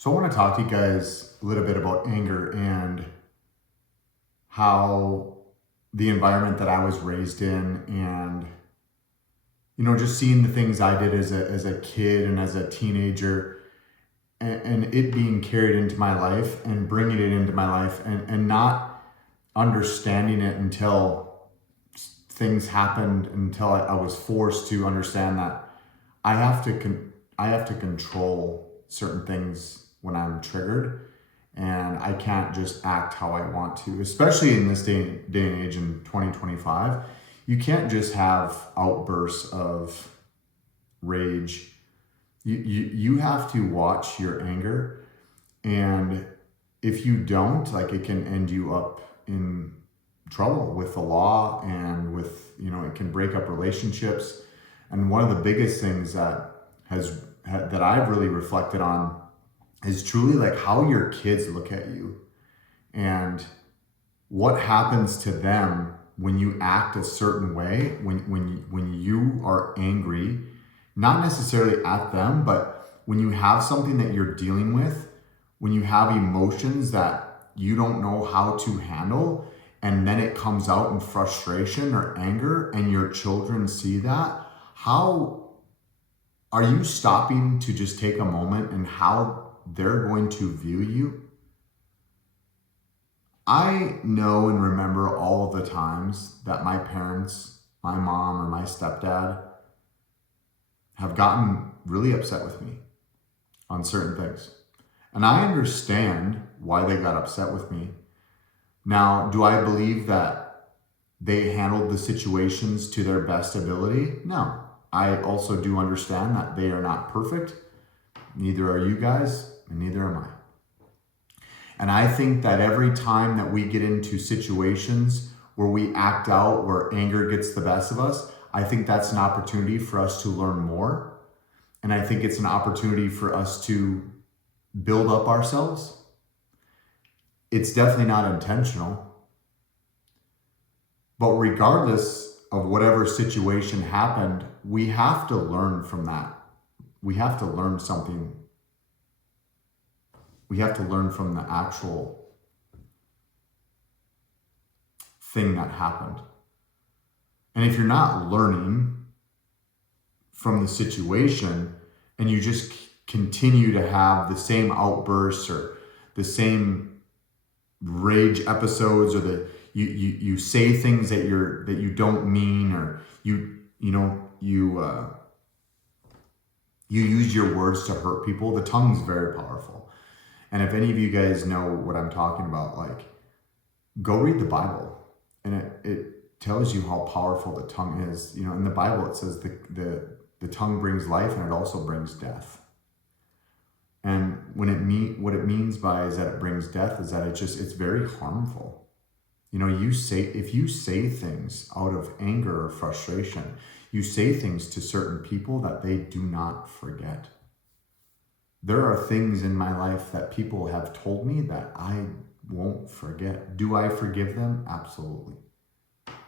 So I want to talk to you guys a little bit about anger and how the environment that I was raised in and just seeing the things I did as a kid and as a teenager and it being carried into my life and bringing it into my life and not understanding it until things happened, until I was forced to understand that I have to control certain things when I'm triggered, and I can't just act how I want to, especially in this day and age in 2025. You can't just have outbursts of rage. You have to watch your anger, and if you don't, like, it can end you up in trouble with the law, and with, it can break up relationships. And one of the biggest things that I've really reflected on is truly like how your kids look at you and what happens to them when you act a certain way, when you are angry, not necessarily at them, but when you have something that you're dealing with, when you have emotions that you don't know how to handle, and then it comes out in frustration or anger, and your children see that. How are you stopping to just take a moment and how they're going to view you? I know and remember all of the times that my parents, my mom or my stepdad, have gotten really upset with me on certain things. And I understand why they got upset with me. Now, do I believe that they handled the situations to their best ability? No. I also do understand that they are not perfect. Neither are you guys, and neither am I. And I think that every time that we get into situations where we act out, where anger gets the best of us, I think that's an opportunity for us to learn more. And I think it's an opportunity for us to build up ourselves. It's definitely not intentional. But regardless of whatever situation happened, we have to learn from that. We have to learn something. We have to learn from the actual thing that happened. And if you're not learning from the situation, and you just continue to have the same outbursts or the same rage episodes, or you say things that you don't mean, or you use your words to hurt people. The tongue's very powerful. And if any of you guys know what I'm talking about, like, go read the Bible, and it tells you how powerful the tongue is. In the Bible it says the tongue brings life, and it also brings death. And what it means by is that it brings death is that it's very harmful. If you say things out of anger or frustration, you say things to certain people that they do not forget. There are things in my life that people have told me that I won't forget. Do I forgive them? Absolutely.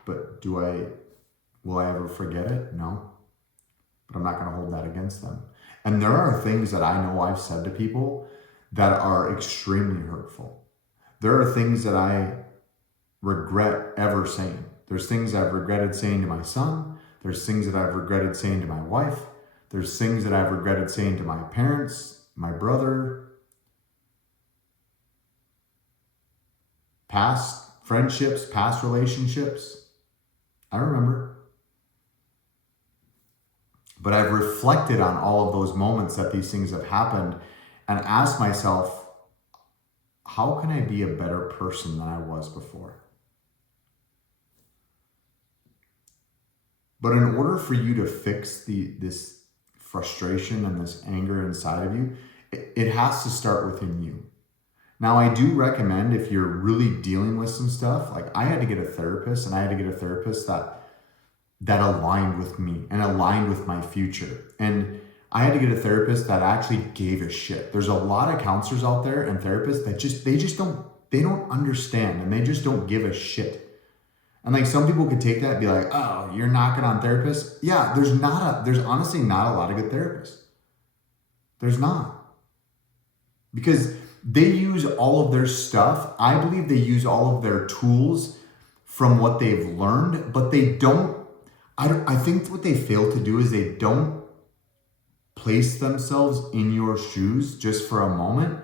But will I ever forget it? No. But I'm not going to hold that against them. And there are things that I know I've said to people that are extremely hurtful. There are things that I regret ever saying. There's things I've regretted saying to my son. There's things that I've regretted saying to my wife. There's things that I've regretted saying to my parents, my brother, past friendships, past relationships. I remember. But I've reflected on all of those moments that these things have happened and asked myself, how can I be a better person than I was before? But in order for you to fix this frustration and this anger inside of you, it has to start within you. Now, I do recommend, if you're really dealing with some stuff, like, I had to get a therapist, and I had to get a therapist that aligned with me and aligned with my future. And I had to get a therapist that actually gave a shit. There's a lot of counselors out there and therapists that they don't understand, and they just don't give a shit. And like, some people could take that and be like, oh, you're knocking on therapists. Yeah, there's honestly not a lot of good therapists. There's not. because they use all of their stuff. I believe they use all of their tools from what they've learned, but they don't, I think what they fail to do is they don't place themselves in your shoes just for a moment,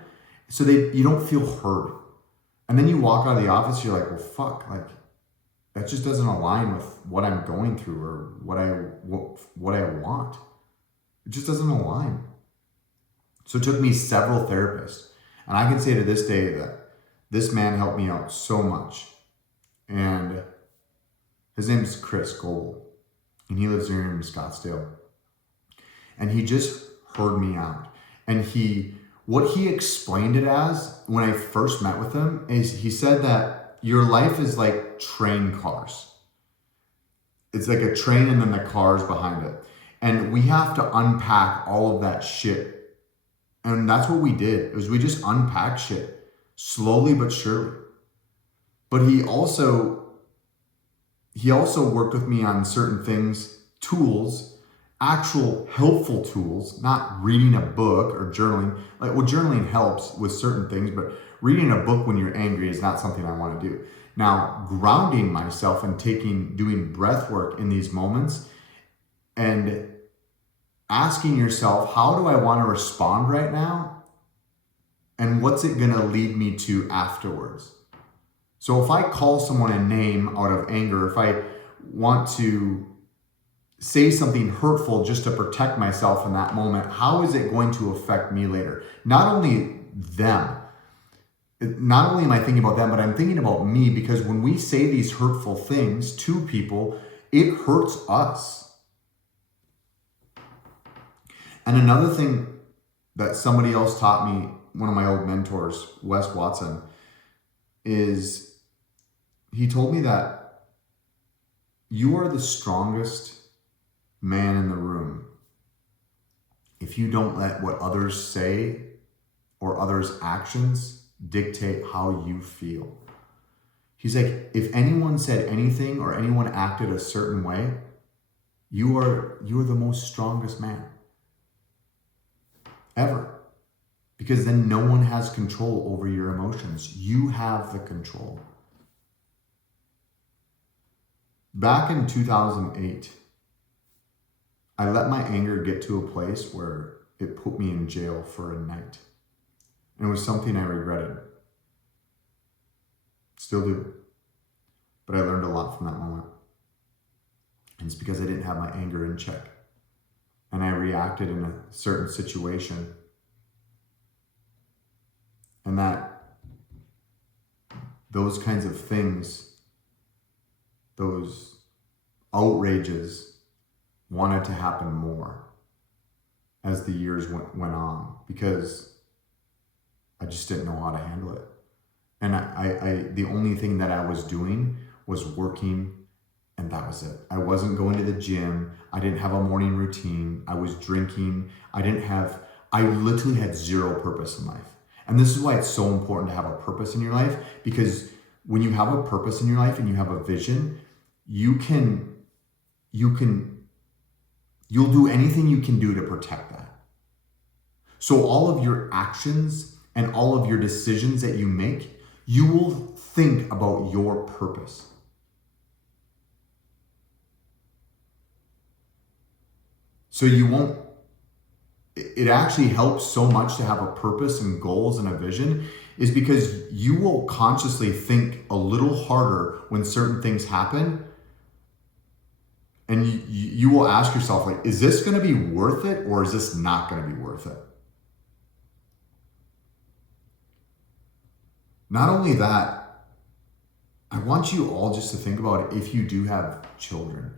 so you don't feel heard. And then you walk out of the office, you're like, well, fuck, like that just doesn't align with what I'm going through or what I want. It just doesn't align. So it took me several therapists. And I can say to this day that this man helped me out so much. And his name is Chris Goble. And he lives here in Scottsdale. And he just heard me out. And what he explained it as when I first met with him is he said that your life is like train cars. It's like a train and then the cars behind it. And we have to unpack all of that shit. And that's what we did. We just unpacked shit slowly but surely. But he also worked with me on certain things, tools, actual helpful tools, not reading a book or journaling. Like, well, journaling helps with certain things, but reading a book when you're angry is not something I want to do. Now, grounding myself and doing breath work in these moments and asking yourself, how do I want to respond right now? And what's it going to lead me to afterwards? So if I call someone a name out of anger, if I want to say something hurtful just to protect myself in that moment, how is it going to affect me later? Not only them, not only am I thinking about them, but I'm thinking about me, because when we say these hurtful things to people, it hurts us. And another thing that somebody else taught me, one of my old mentors, Wes Watson, is he told me that you are the strongest man in the room if you don't let what others say or others' actions dictate how you feel. He's like, if anyone said anything or anyone acted a certain way, you are the most strongest man ever. Because then no one has control over your emotions. You have the control. Back in 2008, I let my anger get to a place where it put me in jail for a night. And it was something I regretted. Still do. But I learned a lot from that moment. And it's because I didn't have my anger in check. And I reacted in a certain situation. And those kinds of things, those outrages wanted to happen more as the years went on, because I just didn't know how to handle it. And I the only thing that I was doing was working, and that was it. I wasn't going to the gym. I didn't have a morning routine. I was drinking. I literally had zero purpose in life. And this is why it's so important to have a purpose in your life, because when you have a purpose in your life and you have a vision, you'll do anything you can do to protect that. So all of your actions and all of your decisions that you make, you will think about your purpose. So it actually helps so much to have a purpose and goals and a vision, is because you will consciously think a little harder when certain things happen. And you will ask yourself, like, is this going to be worth it, or is this not going to be worth it? Not only that, I want you all just to think about it if you do have children.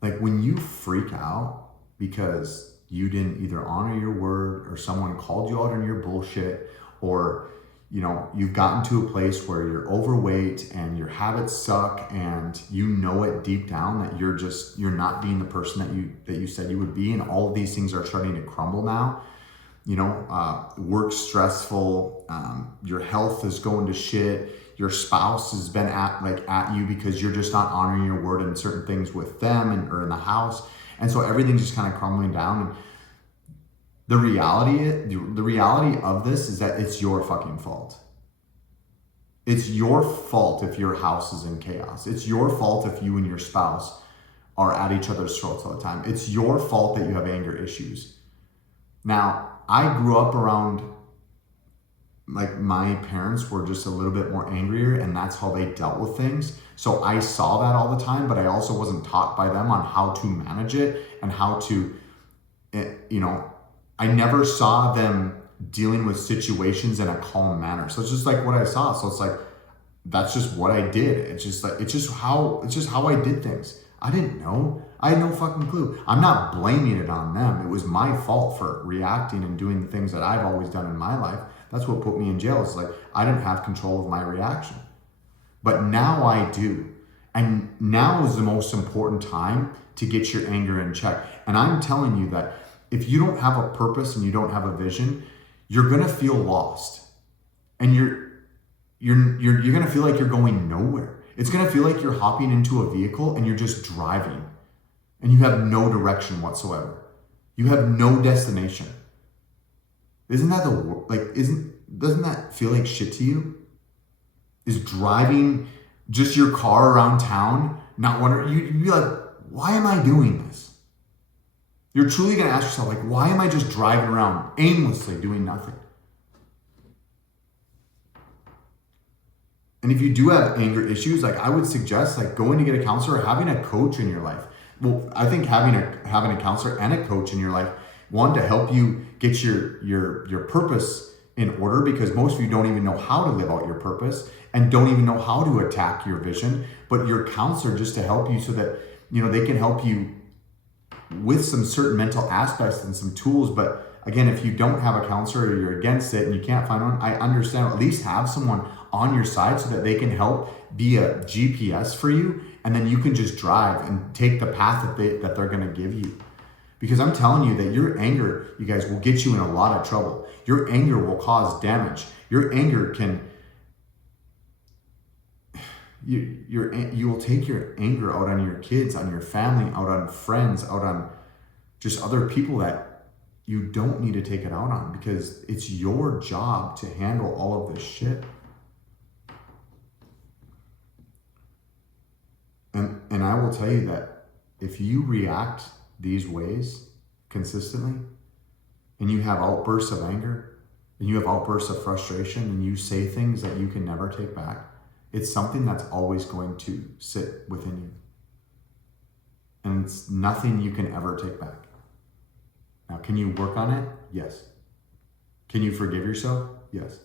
Like, when you freak out because you didn't either honor your word, or someone called you out on your bullshit, or you've gotten to a place where you're overweight and your habits suck, and you know it deep down that you're not being the person that you said you would be, and all of these things are starting to crumble now. Work's stressful, your health is going to shit, your spouse has been at you because you're just not honoring your word in certain things with them or in the house. And so everything's just kind of crumbling down. And The reality of this is that it's your fucking fault. It's your fault if your house is in chaos. It's your fault if you and your spouse are at each other's throats all the time. It's your fault that you have anger issues. Now, I grew up around, like, my parents were just a little bit more angrier, and that's how they dealt with things. So I saw that all the time, but I also wasn't taught by them on how to manage it and how to, I never saw them dealing with situations in a calm manner. So it's just like what I saw. So it's like, that's just what I did. It's just how I did things. I didn't know. I had no fucking clue. I'm not blaming it on them. It was my fault for reacting and doing the things that I've always done in my life. That's what put me in jail. It's like, I didn't have control of my reaction. But now I do. And now is the most important time to get your anger in check. And I'm telling you that if you don't have a purpose and you don't have a vision, you're gonna feel lost. And you're gonna feel like you're going nowhere. It's gonna feel like you're hopping into a vehicle and you're just driving and you have no direction whatsoever. You have no destination. Isn't that doesn't that feel like shit to you? Is driving just your car around town, not wondering, you'd be like, why am I doing this? You're truly gonna ask yourself, like, why am I just driving around aimlessly doing nothing? And if you do have anger issues, like, I would suggest, like, going to get a counselor or having a coach in your life. Well, I think having a counselor and a coach in your life, one, to help you get your purpose in order, because most of you don't even know how to live out your purpose and don't even know how to attack your vision, but your counselor just to help you so that, they can help you with some certain mental aspects and some tools. But again, if you don't have a counselor or you're against it and you can't find one, I understand. At least have someone on your side so that they can help be a GPS for you, and then you can just drive and take the path that they're going to give you. Because I'm telling you that your anger, you guys, will get you in a lot of trouble. Your anger will cause damage. Your anger can, you will take your anger out on your kids, on your family, out on friends, out on just other people that you don't need to take it out on, because it's your job to handle all of this shit. And I will tell you that if you react these ways consistently, and you have outbursts of anger, and you have outbursts of frustration, and you say things that you can never take back, it's something that's always going to sit within you. And it's nothing you can ever take back. Now, can you work on it? Yes. Can you forgive yourself? Yes.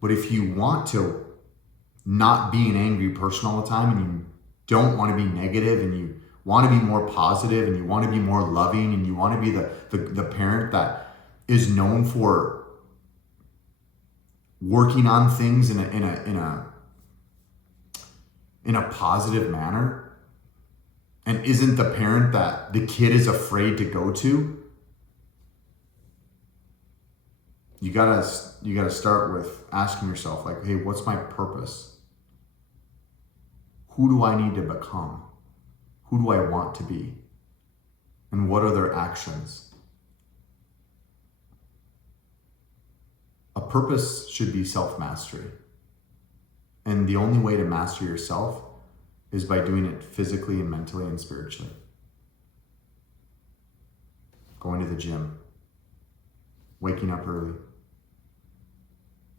But if you want to not be an angry person all the time, and you don't want to be negative, and you want to be more positive, and you want to be more loving, and you want to be the parent that is known for working on things in a positive manner, and isn't the parent that the kid is afraid to go to, you gotta start with asking yourself, like, hey, what's my purpose? Who do I need to become? Who do I want to be? And what are their actions? A purpose should be self-mastery. And the only way to master yourself is by doing it physically and mentally and spiritually. Going to the gym, waking up early,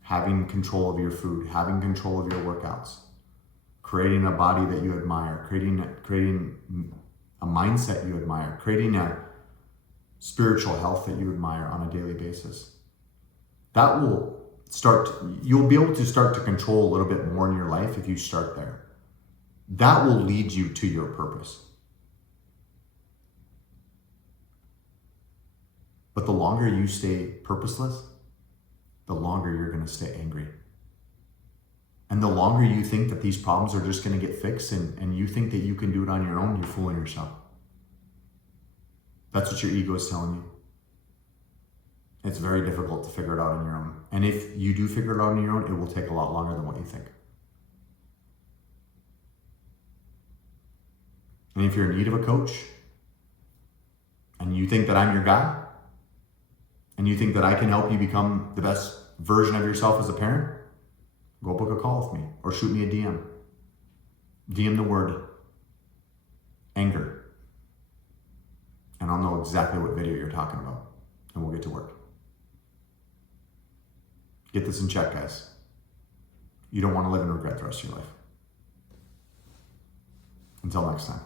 having control of your food, having control of your workouts, creating a body that you admire, creating a mindset you admire, creating a spiritual health that you admire on a daily basis. That will you'll be able to start to control a little bit more in your life if you start there. That will lead you to your purpose. But the longer you stay purposeless, the longer you're going to stay angry. And the longer you think that these problems are just going to get fixed and you think that you can do it on your own, you're fooling yourself. That's what your ego is telling you. It's very difficult to figure it out on your own. And if you do figure it out on your own, it will take a lot longer than what you think. And if you're in need of a coach, and and you think that I'm your guy, and you think that I can help you become the best version of yourself as a parent, go book a call with me or shoot me a DM. DM the word anger, and I'll know exactly what video you're talking about, and we'll get to work. Get this in check, guys. You don't want to live in regret the rest of your life. Until next time.